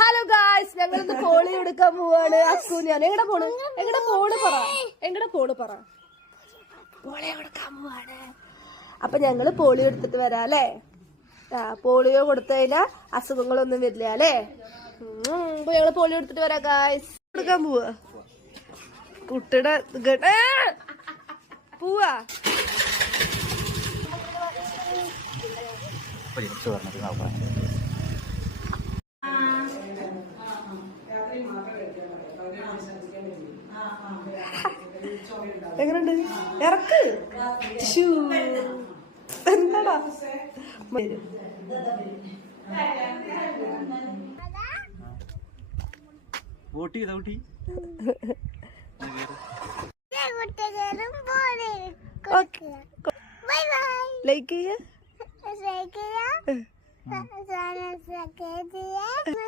Hello guys, ഞങ്ങളിന്ന് poly എടുക്കാൻ പോവാണ്. അക്കു ഞാൻ എങ്ങടെ പോണ് പറ പോളി എടുക്കാൻ പോവാണ്. അപ്പൊ ഞങ്ങള് പോളിയോ എടുത്തിട്ട് വരാം അല്ലേ? പോളിയോ കൊടുത്തു കഴിഞ്ഞാൽ അസുഖങ്ങളൊന്നും വരില്ല അല്ലേ? അപ്പൊ ഞങ്ങള് പോളിയോ എടുത്തിട്ട് വരാം ഗായ്സ്. എടുക്കാൻ പോവാ കുട്ടിയുടെ പോവാ. എങ്ങനെയുണ്ട്? ഇറക്ക് എന്താടാ ലൈക്ക് ചെയ്യാ